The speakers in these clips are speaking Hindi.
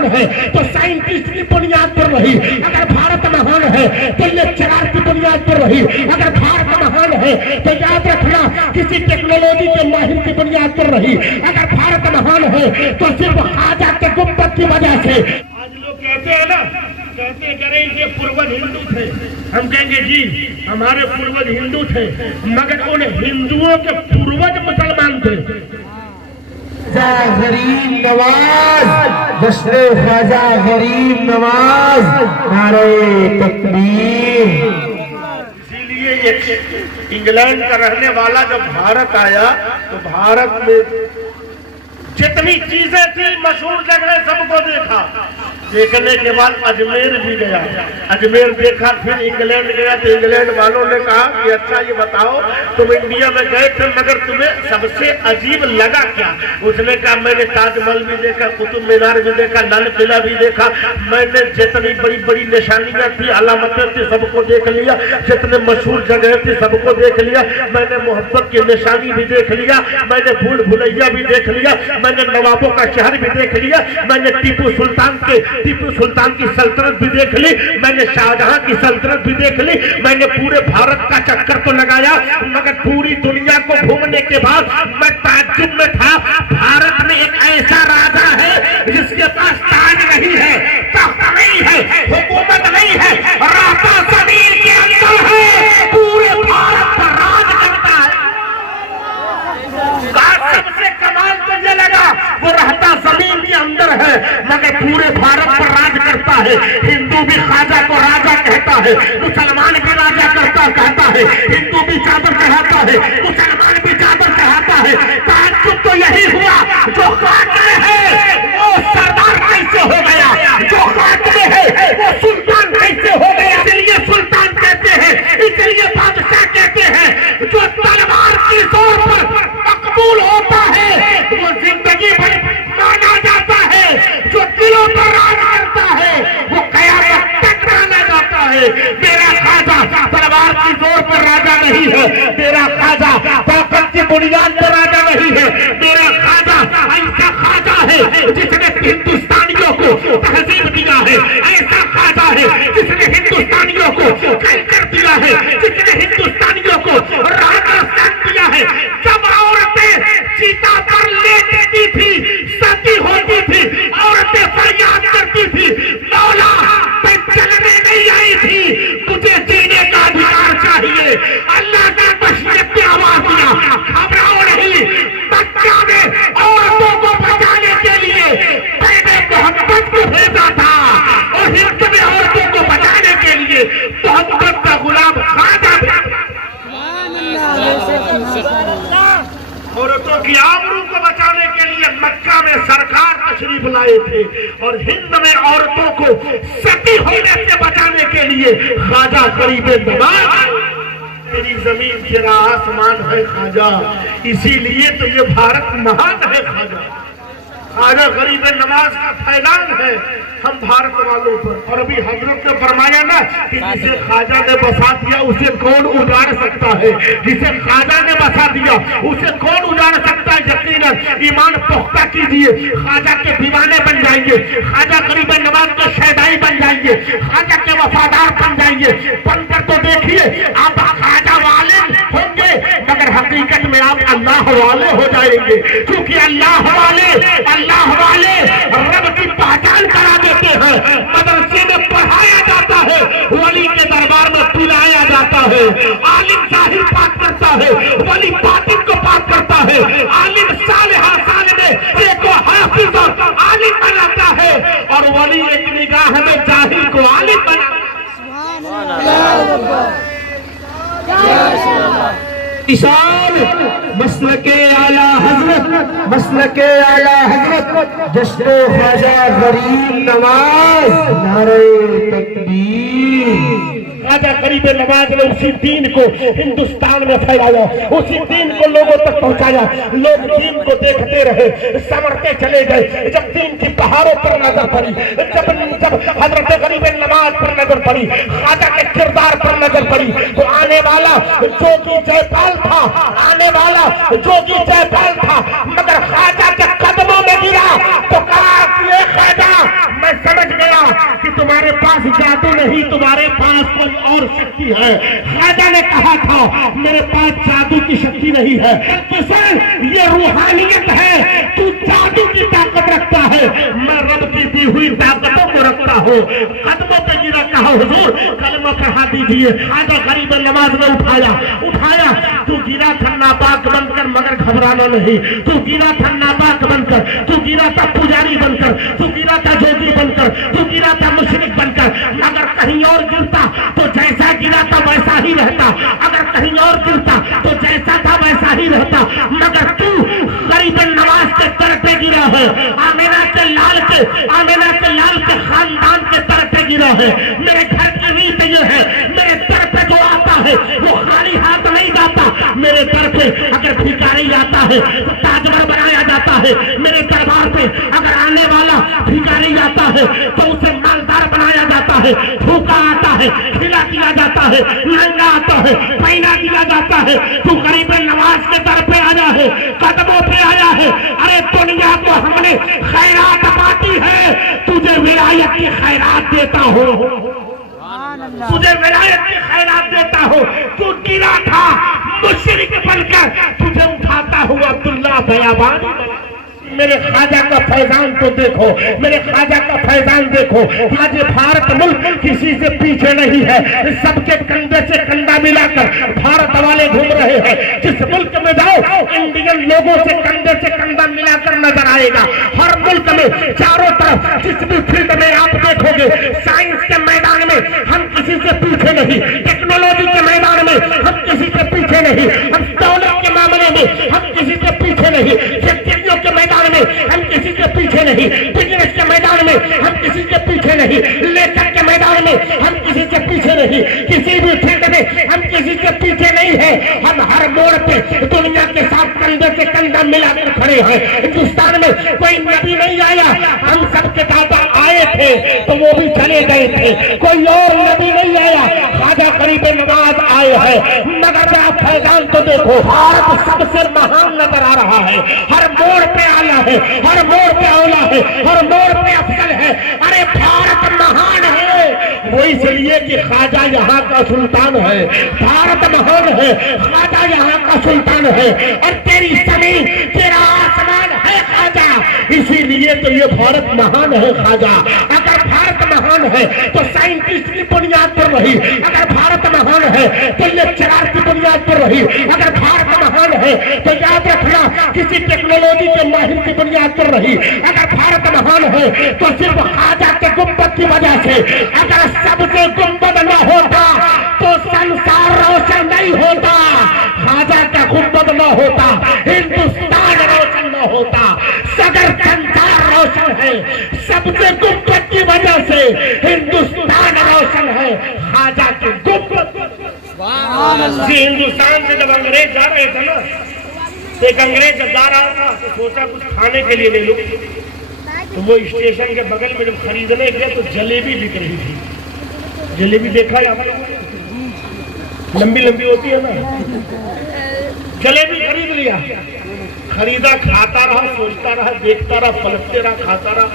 महान है तो साइंटिस्ट की बुनियाद पर रही। अगर भारत महान है तो लेक्चरर की बुनियाद पर रही। अगर भारत महान है तो याद रखना किसी टेक्नोलॉजी के माहिर की बुनियाद पर रही। अगर भारत महान है तो सिर्फ ख्वाजा के गुंबद की वजह से। आज लोग कहते हैं ना, कहते करें ये पूर्वज हिंदू थे, हम कहेंगे जी हमारे पूर्वज हिंदू थे, मगर उन हिंदुओं के पूर्वज मुसलमान थे। गरीब नवाज, जश्न ख्वाजा गरीब नवाज, नारे तकबीर। इसीलिए एक इंग्लैंड का रहने वाला जब भारत आया तो भारत में जितनी चीजें थी मशहूर जगह सबको देखा। देखने के बाद अजमेर भी गया, अजमेर देखा, फिर इंग्लैंड गया तो इंग्लैंड वालों ने कहा कि अच्छा ये बताओ तुम इंडिया में गए थे मगर तुम्हें सबसे अजीब लगा क्या? उसने कहा मैंने ताजमहल भी देखा, कुतुब मीनार भी देखा, लाल किला भी देखा, मैंने जितनी बड़ी बड़ी निशानियां थी, अलामतें थी, सबको देख लिया, जितने मशहूर जगह थी सबको देख लिया, मैंने मोहब्बत की निशानी भी देख लिया, मैंने भूल भुलैया भी देख लिया, मैंने नवाबों का शहर भी देख लिया, मैंने टीपू सुल्तान की सल्तनत भी देख ली, मैंने शाहजहां की सल्तनत भी देख ली, मैंने पूरे भारत का चक्कर तो लगाया, मगर पूरी दुनिया को घूमने के बाद मैं ताज्जुब में था। भारत में एक ऐसा राजा है जिसके पास ताज नहीं है, तख्त नहीं है, हुकूमत नहीं है, राजा जमीन के अंदर है, पूरे भारत पर राज करता है। सबसे कमाल मुझे लगा वो रहता जमीन के अंदर है मगर पूरे भारत पर राज करता है। हिंदू भी ख्वाजा को राजा कहता है, मुसलमान भी राजा कहता है, हिंदू भी चादर कहता है, मुसलमान भी चादर कहता है। ताज्जुब तो यही हुआ जो खाक में है वो सरदार कैसे हो गया, जो खाक में है वो सुल्तान कैसे हो गया। इसलिए सुल्तान कहते हैं, इसलिए बादशाह कहते हैं, जो तलवार की जोर पर मकबूल होता है वो जिंदगी भर माना जाता है, जो दिलों पर राज करता है वो कयामत तक माना जाता है। मेरा ख्वाजा तलवार की जोर पर राजा नहीं है, मेरा ख्वाजा ताकत की बुनियाद पर राजा नहीं है, मेरा ख्वाजा ऐसा ख्वाजा है जिसने हिंदुस्तानियों को तहजीब दिया है, ऐसा ख्वाजा है जिसने हिंदुस्तानियों को कल्चर दिया है, जिसने हिंदुस्तानियों को राजस्थान दिया है। जब औरतें सीता पर लेटती थी, सती होती थी, औरतें फरियाद करती थी, मौला मैं चलने नहीं आई थी, मुझे जीने का अधिकार चाहिए। अल्लाह ने बशरियत में आवाज दिया, घबराओ नहीं, मक्का में औरतों को बचाने के लिए मैंने मोहम्मद को भेजा था और हिंद में औरतों को बचाने के लिए मोहम्मद का गुलाम ख्वाजा औरतों की आबरू को बचाने के लिए मक्का में सरकार तशरीफ लाए थे और हिंद में औरतों को सती होने से बचाने के लिए ख्वाजा गरीब नवाज। तेरी जमीन तेरा आसमान है ख्वाजा, इसीलिए तो ये भारत महान है ख्वाजा। ख्वाजा गरीब नवाज का फैलान है हम भारत वालों पर। और अभी हजरत ने फरमाया ना कि जिसे ख्वाजा ने बसा दिया उसे कौन उजाड़ सकता है, जिसे ख्वाजा ने बसा दिया उसे कौन उजाड़ सकता है। यकीनन ईमान पुख्ता कीजिए, ख्वाजा के दीवाने बन जाएंगे, ख्वाजा गरीब नवाज के शहदाई बन जाएंगे, ख्वाजा के वफादार बन जाएंगे। बनकर तो देखिए आप ख्वाजा वाले होंगे मगर हकीकत में आप अल्लाह वाले हो जाएंगे, क्योंकि अल्लाह वाले रब की पहचान करा देते हैं। मदरसे में पढ़ाया जाता है, वली के दरबार में पिलाया जाता है, आलिम साहिब बात करता है, वली बातिन को बात करता है, आलिम सालिहा सालिम एक को हाफिज और आलिम बनाता है और वली एक निगाह में जाहिल को आलिम बनाता है। ईशान मसलके आला हजरत जश्न ख्वाजा गरीब नवाज, नारे तकबीर। ख्वाजा गरीब नवाज ने उसी दीन को हिंदुस्तान में फैलाया, उसी दीन को लोगों तक पहुंचाया। लोग दीन को देखते रहे, संवरते चले गए। जब दीन की पहाड़ों पर नजर पड़ी, जब हजरत गरीब नवाज पर नजर पड़ी, ख्वाजा के किरदार पर नजर पड़ी, तो आने वाला जोगी जयपाल था, आने वाला जोगी जयपाल था, मगर ख्वाजा के कदमों में गिरा तो कहा कि ख्वाजा पास जादू नहीं, तुम्हारे पास कोई और शक्ति है। ख्वाजा ने कहा था मेरे पास जादू की शक्ति नहीं है, ये रूहानियत है। तू जादू की ताकत रखता है, मैं रब की दी हुई ताकतों को रखता हूँ। कदमों पे गिरा, कहा हुजूर कलमा पढ़ा दीजिए। ख्वाजा गरीब नवाज ने उठाया। तू गिरा था नापाक बनकर मगर घबराना नहीं। तू गिरा था नापाक बनकर, तू गिरा था पुजारी बनकर, तू गिरा था जोगी बनकर, तू गिरा था मुशरिक बनकर। अगर कहीं और गिरता तो जैसा गिरा था वैसा ही रहता। अगर कहीं और गिरता तो जैसा था वैसा ही रहता। मगर तू गरीब नवाज के दर पे गिरा है, आमिना के लाल के खानदान के दर पे गिरा है। मेरे घर की रीत ये है, मेरे दर पे जो आता है वो खाली हाथ नहीं जाता। मेरे दर पे अगर भिखारी आता है तो ताजवर बनाया जाता है। मेरे दरबार पे अगर आने वाला भिखारी आता है तो उसे मालदार बनाया जाता है। भूखा आता है खिला दिया जाता है, नंगा आता है पहना दिया जाता है। तू गरीब नवाज के दर पे आया है, कदमों पे आया है। अरे दुनिया को हमने खैरात बांटी है, तुझे विलायत की खैरात देता हो, तुझे विलायत की खैरात देता हो। तू गिरा था मुशरिक बनकर, तुझे उठाता हुआ अब्दुल्ला बयाबानी। मेरे ख्वाजा का फैजान तो देखो, मेरे ख्वाजा का फैजान देखो। आज भारत मुल्क किसी से पीछे नहीं है, सबके कंधे से कंधा मिलाकर भारत वाले घूम रहे हैं। जिस मुल्क में जाओ इंडियन लोगों से कंधे से कंधा मिलाकर नजर आएगा। हर मुल्क में चारों तरफ जिस भी फील्ड में आप देखोगे, साइंस के मैदान में हम किसी से पीछे नहीं, टेक्नोलॉजी के मैदान में हम किसी से पीछे नहीं, हम दौलत के मामले में हम किसी से पीछे नहीं, फैक्ट्रियों के मैदान में हम किसी के पीछे नहीं, बिजनेस के मैदान में हम किसी के पीछे नहीं, लेखक के मैदान में हम किसी से पीछे नहीं, किसी भी फील्ड में हम किसी से पीछे नहीं है। हम हर मोड़ पे दुनिया के साथ कंधे से कंधा मिलाकर खड़े हैं। हिंदुस्तान में कोई नबी नहीं आया, हम सबके दादा आए थे तो वो भी चले गए थे। कोई और नबी नहीं आया, ख्वाजा गरीब नवाज आए हैं। मगर आप फैजान तो देखो, भारत सबसे महान नजर आ रहा है। हर मोड़ पे आला है, हर मोड़ पे औला है, हर मोड़ पे अफजल है। अरे भारत महान है, वो इसलिए कि ख्वाजा यहाँ का सुल्तान है। भारत महान है, ख्वाजा यहाँ का सुल्तान है। और तेरी जमीन तेरा आसमान है ख्वाजा, इसीलिए तो ये भारत महान है ख्वाजा। अगर भारत महान है तो साइंटिस्ट की बुनियाद पर रही, अगर भारत महान है तो लेक्चरर की बुनियाद पर रही, अगर भारत महान है तो याद रखना किसी टेक्नोलॉजी के माहिर की बुनियाद पर रही। अगर भारत महान है तो सिर्फ ख्वाजा के गुंबद की वजह से। अगर सबसे गुंबद न होता तो संसार रोशन नहीं होता, ख्वाजा का गुंबद न होता हिंदुस्तान रोशन न होता। सगर संसार रोशन है सबसे गुंबद की वजह से, हिंदुस्तान रोशन है ख्वाजा के गुंबद। हिंदुस्तान से जब अंग्रेज जा रहे थे ना, एक अंग्रेज जा रहा था तो सोचा कुछ खाने के लिए ले लो, तो वो स्टेशन के बगल में जब खरीदने गए तो जलेबी बिक रही थी। जलेबी देखा है आपने, लंबी लंबी होती है ना। जलेबी खरीद लिया, खरीदा, खाता रहा, सोचता रहा, देखता रहा, पलटते रहा, खाता रहा।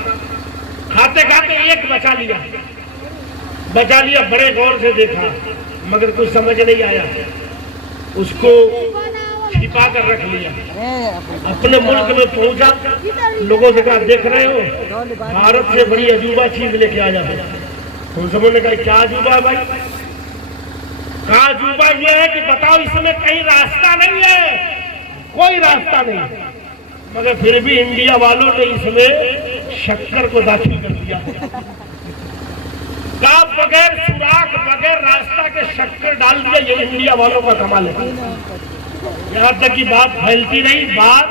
खाते खाते एक बचा लिया, बड़े गौर से देखा मगर कुछ समझ नहीं आया, उसको छिपा कर रख लिया। अपने मुल्क में पहुंचा, लोगों से कहा देख रहे हो भारत से बड़ी अजूबा चीज लेके आया है। उन सबों ने कहा क्या अजूबा है भाई? कहा अजूबा ये है कि बताओ इसमें कहीं रास्ता नहीं है, कोई रास्ता नहीं। मगर फिर भी इंडिया वालों ने इसमें शक्कर को दाखिल कर दिया। का बगैर सुराख, बगैर रास्ता के शक्कर डाल दिया, ये इंडिया वालों का कमाल है। यहाँ तक की बात फैलती रही, बात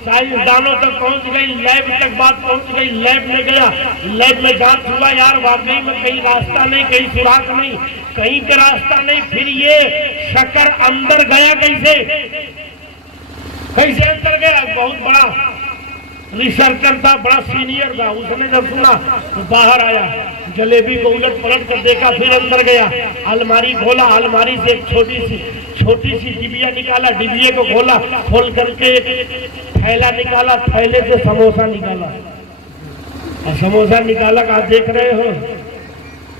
साइंसदानों तक पहुंच गई, लैब तक बात पहुंच गई। लैब में गया, लैब में जांच हुआ, यार वाकई में कहीं रास्ता नहीं, कहीं सुराख नहीं, कहीं पे रास्ता नहीं। फिर ये शक्कर अंदर गया कैसे अंदर गया? बहुत बड़ा रिसर्चर था, बड़ा सीनियर था, उसने जब सुना तो बाहर आया, जलेबी को उलट पलट कर देखा, फिर अंदर गया, अलमारी खोला, अलमारी से एक छोटी सी डिबिया निकाला, डिबिये को खोला, खोल करके थैला निकाला, थैले से समोसा निकाला, और समोसा निकाला, कहा देख रहे हो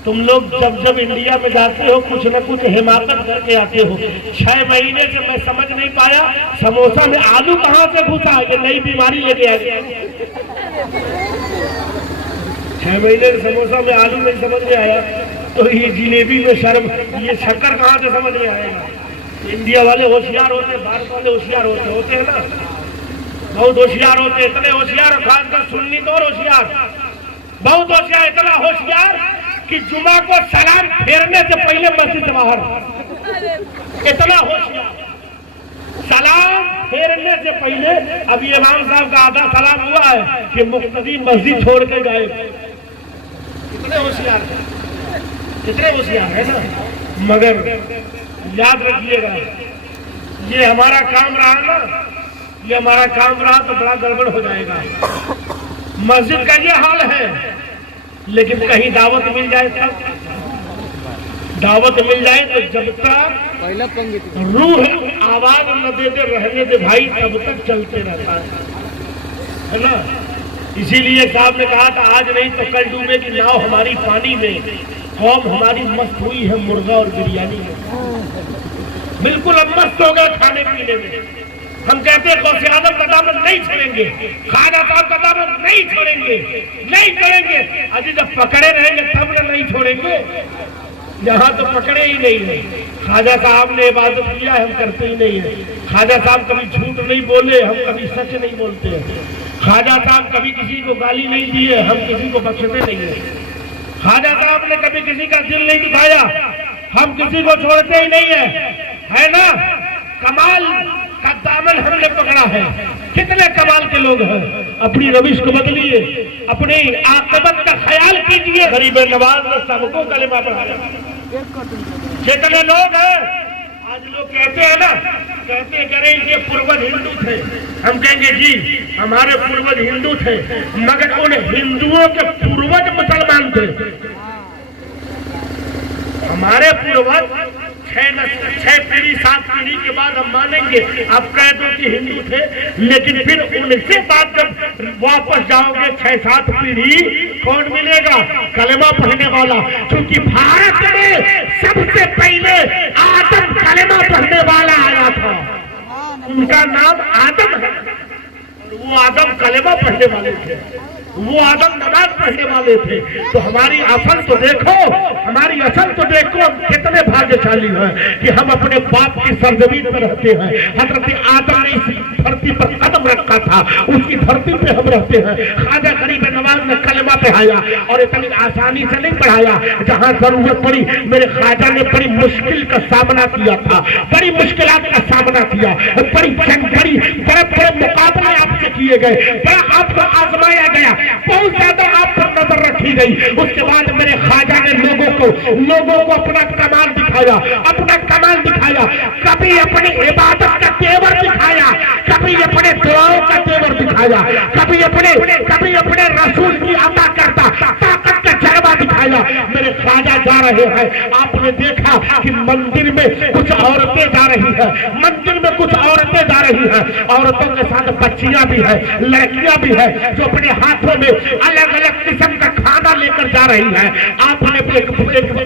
तुम लोग जब जब इंडिया में जाते हो कुछ न कुछ हिमाकत करके आते हो। 6 महीने से मैं समझ नहीं पाया समोसा में आलू कहाँ से घुसा, ये नई बीमारी लेके आ गया। 6 महीने से समोसा में आलू नहीं समझ में आया तो ये जिलेबी में शर्म, ये शक्कर कहाँ से समझ में आएगा। इंडिया वाले होशियार होते, भारत वाले होशियार होते हैं ना, बहुत होशियार होते, इतने होशियार, खासकर सुन्नी तो और होशियार, बहुत होशियार, इतना होशियार कि जुमा को सलाम फेरने से पहले मस्जिद से बाहर, इतना होशियार, सलाम फेरने से पहले। अभी इमाम साहब का आधा सलाम हुआ है कि मुक्तदी मस्जिद छोड़ के गए। कितने होशियार, कितने होशियार है ना। मगर याद रखिएगा, ये हमारा काम रहा ना, ये हमारा काम रहा तो बड़ा गड़बड़ हो जाएगा। मस्जिद का ये हाल है, लेकिन कहीं दावत मिल जाए तब, दावत मिल जाए तो जब तक रूह आवाज न देते रहने दे भाई, तब तक चलते रहता है ना। इसीलिए साहब ने कहा था आज नहीं तो कल डूबेगी नाव हमारी पानी में, कौम हमारी मस्त हुई है मुर्गा और बिरयानी में। बिल्कुल अब मस्त हो गए खाने पीने में। हम कहते हैं गौसे आजम का दामन नहीं छोड़ेंगे, ख्वाजा साहब का दामन नहीं छोड़ेंगे, नहीं छोड़ेंगे। अभी जब पकड़े रहेंगे तब न नहीं छोड़ेंगे, यहाँ तो पकड़े ही नहीं है। ख्वाजा साहब ने इबादत किया है, हम करते ही नहीं है। ख्वाजा साहब कभी झूठ नहीं बोले, हम कभी सच नहीं बोलते हैं। ख्वाजा साहब कभी किसी को गाली नहीं दी है, हम किसी को बख्शते नहीं है। ख्वाजा साहब ने कभी किसी का दिल नहीं दिखाया, हम किसी को छोड़ते ही नहीं है ना। कमाल का दामन हमने पकड़ा है। कितने कमाल के लोग हैं। अपनी रविश को बदलिए, अपनी आकबत का ख्याल कीजिए। गरीब नवाज ने सबको कलेमा पढ़ाया। कितने लोग हैं आज लोग कहते हैं ना, कहते करें ये पूर्वज हिंदू थे, हम कहेंगे जी हमारे पूर्वज हिंदू थे, मगर उन हिंदुओं के पूर्वज मुसलमान थे। हमारे पूर्वज 6 पीढ़ी 7 पीढ़ी के बाद हम मानेंगे आप कह दो कि हिंदू थे, लेकिन फिर उनसे बाद जब वापस जाओगे 6-7 पीढ़ी, कौन मिलेगा? कलेमा पढ़ने वाला। क्योंकि भारत में सबसे पहले आदम कलेमा पढ़ने वाला आया था, उनका नाम आदम है। वो आदम कलेमा पढ़ने वाले थे, वो आदम नमाज पढ़ने वाले थे। तो हमारी असल तो देखो, हमारी असल तो देखो, हम कितने भाग्यशाली हैं कि हम अपने बाप की सरजमीन पर रहते हैं। हजरत आदम ने इस धरती पर कदम रखा था, उसकी धरती पे हम रहते हैं। ख्वाजा गरीब नवाज ने कलमा पढ़ाया और इतनी आसानी से नहीं पढ़ाया, जहां जरूरत पड़ी मेरे ख्वाजा ने बड़ी मुश्किल का सामना किया था, बड़ी मुश्किलात का सामना किया, बड़ी बड़े बड़े मुकाबले आपसे किए गए, बड़ा आपको आजमाया गया, बहुत ज्यादा आप पर नजर रखी गई। उसके बाद मेरे ख्वाजा ने लोगों को अपना कमाल दिखाया, अपना कमाल दिखाया। कभी अपनी इबादत का तेवर दिखाया, कभी अपने दुआओं का तेवर दिखाया, कभी अपने रसूल की अता करता ताकत का जलवा दिखाया। मेरे ख्वाजा जा रहे हैं, आपने देखा कि मंदिर में कुछ औरतें जा रही हैं, मंदिर में कुछ औरतें जा रही हैं, औरतों के साथ बच्चियां भी है, लड़कियां भी है, जो अपने हाथों में अलग अलग किस्म का खाना लेकर जा रही है। आपने एक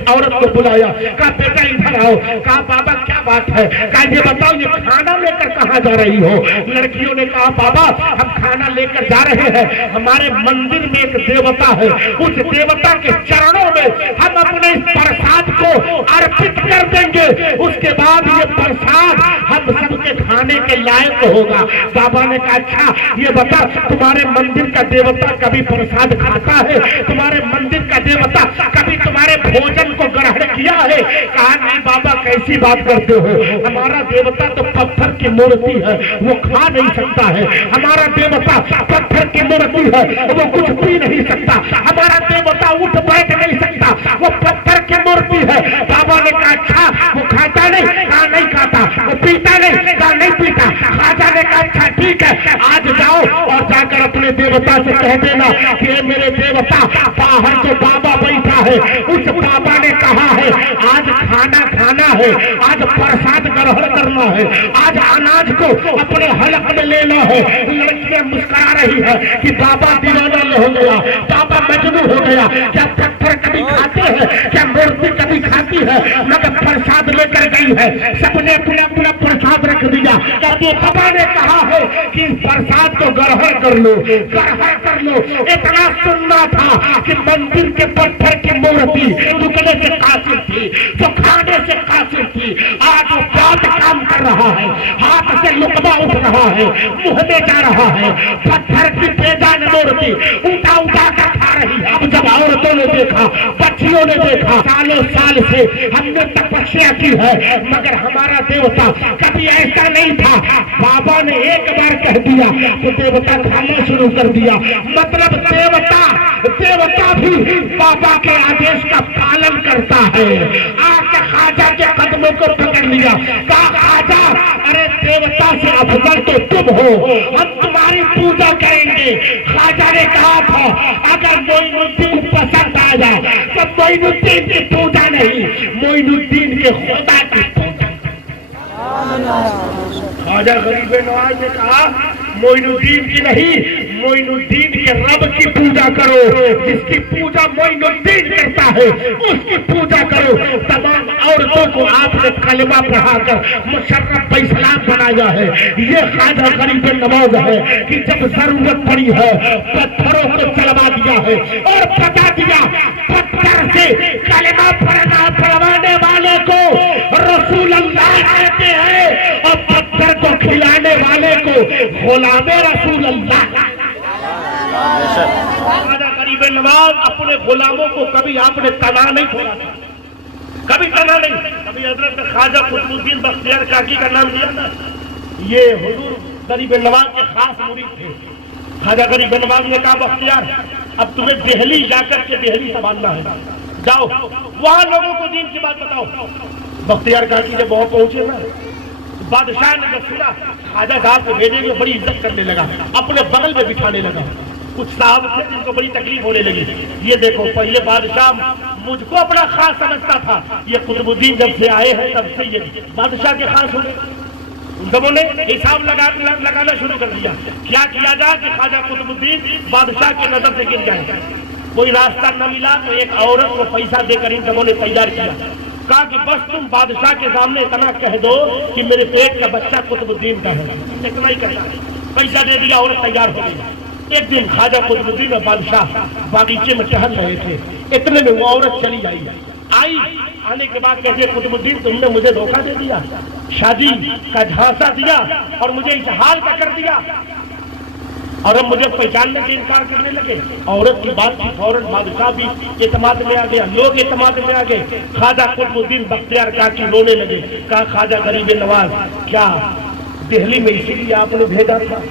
औरत को बुलाया, कहा बेटा इधर आओ। कहा बाबा क्या बात है? कहा ये बताओ ये खाना लेकर कहाँ जा रही हो? लड़कियों ने कहा बाबा हम खाना लेकर जा रहे हैं, हमारे मंदिर में एक देवता है, उस देवता के चरणों में हम अपने इस प्रसाद को अर्पित कर देंगे, उसके बाद ये प्रसाद हम सबके खाने के लायक होगा। बाबा ने कहा अच्छा ये बता तुम्हारे मंदिर का देवता कभी प्रसाद खाता है? तुम्हारे मंदिर का देवता कभी तुम्हारे भोजन को ग्रहण किया है? कहा नहीं बाबा कैसी बात करते हो, हमारा देवता तो पत्थर की मूर्ति है, वो खा नहीं सकता है। हमारा देवता पत्थर की मूर्ति है, वो कुछ पी नहीं सकता। हमारा देवता उठ बैठ नहीं सकता, वो पत्थर की मूर्ति है। बाबा ने कहा अच्छा वो खाता नहीं? कहा नहीं खाता। वो पीता नहीं? कहा नहीं पीता। ख्वाजा ने कहा अच्छा ठीक है, आज जाओ और जाकर अपने देवता से कह देना कि मेरे देवता बाहर जो बाबा बैठा है, उस बाबा ने कहा है आज खाना है, आज प्रसाद ग्रहण करना है, आज अनाज को अपने हलक में लेना है। लड़कियां मुस्कुरा रही है कि बाबा दीवाना हो गया, बाबा मजनू हो गया। क्या पत्थर कभी खाते जानते हैं क्या मूर्ति कभी खाती है मगर प्रसाद लेकर गई है, सबने अपना अपना प्रसाद रख दिया। तो बाबा ने कहा है कि प्रसाद को ग्रहण कर लो, ग्रहण कर लो। इतना सुनना था कि मंदिर के पत्थर की मूर्ति रुकने से कासिर थी, जो खाने से कासिर थी, आज वो बात काम कर रहा है, हाथ से लुकमा उठ रहा है, मुंह में जा रहा है। पत्थर की बेजान मूर्ति उठा उठा कर खा रही है। अब जब औरतों ने देखा, बच्चियों ने देखा, सालों साल से हमने तपस्या की है मगर हमारा देवता कभी ऐसा नहीं था। बाबा ने एक बार कह दिया तो देवता खाना शुरू कर दिया। मतलब देवता भी बाबा के आदेश का पालन करता है। आके ख्वाजा के कदमों को पकड़ लिया, कहा ख्वाजा अरे देवता से अफजल तो तुम हो, हम तुम्हारी पूजा करेंगे। ख्वाजा ने कहा था अगर मोइनुद्दीन पसंद आया तो मोइनुद्दीन की पूजा नहीं, मोइनुद्दीन के खुदा की पूजा। ख्वाजा गरीब नवाज ने कहा मोइनुद्दीन की नहीं, मोइनुद्दीन के रब की पूजा करो। जिसकी पूजा मोइनुद्दीन करता है उसकी पूजा करो। तमाम औरतों को आपने कलमा पढ़ाकर मुशर्रफ इस्लाम बनाया है। ये ख्वाजा गरीब नवाज है कि जब जरूरत पड़ी है पत्थरों को चलवा दिया है और बता दिया पत्थर से कलमा पढ़वाने वाले को रसूल अल्लाह कहते हैं और पत्थर को खिलाने वाले को गुलामे रसूल अल्लाह। ख्वाजा गरीब नवाज अपने गुलामों को कभी आपने तना नहीं छोड़ा था, कभी तना नहीं। कभी हजरत ख्वाजा कुतुबुद्दीन बख्तियार काकी का नाम लिया था, ये हुजूर गरीब नवाज के खास मुरीद थे। ख्वाजा गरीब नवाज ने कहा बख्तियार अब तुम्हें दिल्ली जाकर के दिल्ली संभालना है, जाओ वहां लोगों को दीन की बात बताओ। बख्तियार काकी जब वहां पहुंचे ना, बादशाह ने जब सुना ख्वाजा साहब को भेजेंगे बड़ी इज्जत करने लगा, अपने बगल में बिठाने लगा। कुछ साहब थे जिनको बड़ी तकलीफ होने लगी। ये देखो पहले बादशाह मुझको अपना खास समझता था, ये कुतुबुद्दीन जब से आए हैं तब से ये बादशाह के खास हो गए। उन सबों ने हिसाब लगाना शुरू कर दिया, क्या किया जाए कि ख्वाजा कुतुबुद्दीन बादशाह की नजर से गिर जाए। कोई रास्ता न मिला तो एक औरत को पैसा देकर इन सबों ने तैयार किया, कहा कि बस तुम बादशाह के सामने इतना कह दो कि मेरे पेट का बच्चा कुतुबुद्दीन का है, इतना ही करना है। पैसा दे दिया, औरत तैयार हो गई। एक दिन ख्वाजा कुतुबुद्दीन और बादशाह बागीचे में टहल रहे थे, इतने में वो औरत चली आई। आने के बाद कहते कुतुबुद्दीन तुमने मुझे धोखा दे दिया, शादी का झांसा दिया और मुझे इस हाल का कर दिया और अब मुझे पहचानने से इनकार करने लगे। औरत की बात की फौरन बादशाह भी एतमाद में आ गया, लोग एतमाद में आ गए। ख्वाजा कुतुबुद्दीन बख्तियार काकी रोने लगे, कहा ख्वाजा गरीब नवाज क्या दिल्ली में इसीलिए आपने भेजा था?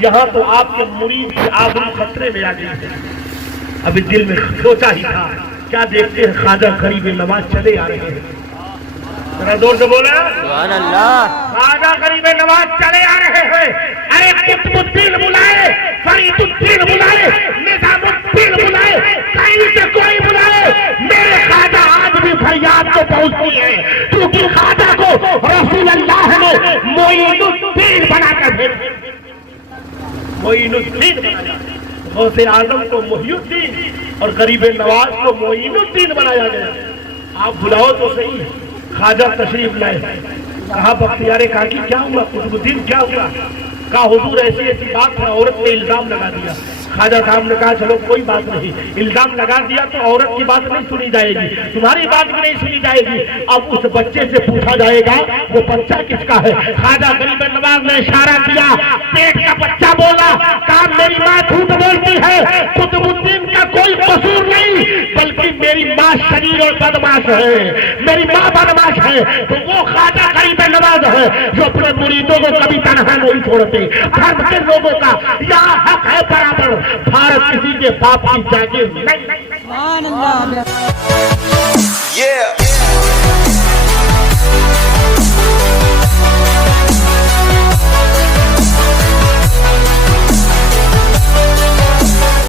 यहाँ तो आपके मुरीद की आबरू खतरे में आ गई है। अभी दिल में सोचा ही था, क्या देखते हैं ख्वाजा गरीब नवाज चले आ रहे हैं। जरा जोर से बोले सुभान अल्लाह। ख्वाजा गरीब नवाज चले आ रहे हैं। अरे कुतुबुद्दीन बुलाए, फरीदुद्दीन बुलाए, निजामुद्दीन बुलाए, कहीं से कोई बुलाए, मेरे ख्वाजा आज भी फरियाद को पहुंचती है क्योंकि ख्वाजा को रसूल अल्लाह ने मोइनुद्दीन बनाकर भेजा। मोइनुद्दीन बनाया, गौसे आजम को मोहिउद्दीन और गरीब नवाज को मोइनुद्दीन बनाया गया। आप बुलाओ तो सही। ख्वाजा तशरीफ लाए, कहा बख्तियार काकी क्या हुआ? कुतुबुद्दीन क्या हुआ? कहा हुजूर ऐसी ऐसी बात है, औरत ने इल्जाम लगा दिया। ख्वाजा साहब ने कहा चलो कोई बात नहीं, इल्जाम लगा दिया तो औरत की बात नहीं सुनी जाएगी, तुम्हारी बात भी नहीं सुनी जाएगी। अब उस बच्चे से पूछा जाएगा वो बच्चा किसका है। ख्वाजा गरीब नवाज ने इशारा किया, पेट का बच्चा बोला, कहा मेरी माँ झूठ बोलती है, कुतुबुद्दीन का कोई कसूर नहीं बल्कि मेरी माँ शरीर और बदमाश है, मेरी माँ बदमाश है। तो वो ख्वाजा गरीब नवाज है जो अपने मुरीदों को कभी तनहा नहीं छोड़ते। धर्म के लोगों का यहाँ हक है बराबर, भारत किसी के बाप की जागीर नहीं।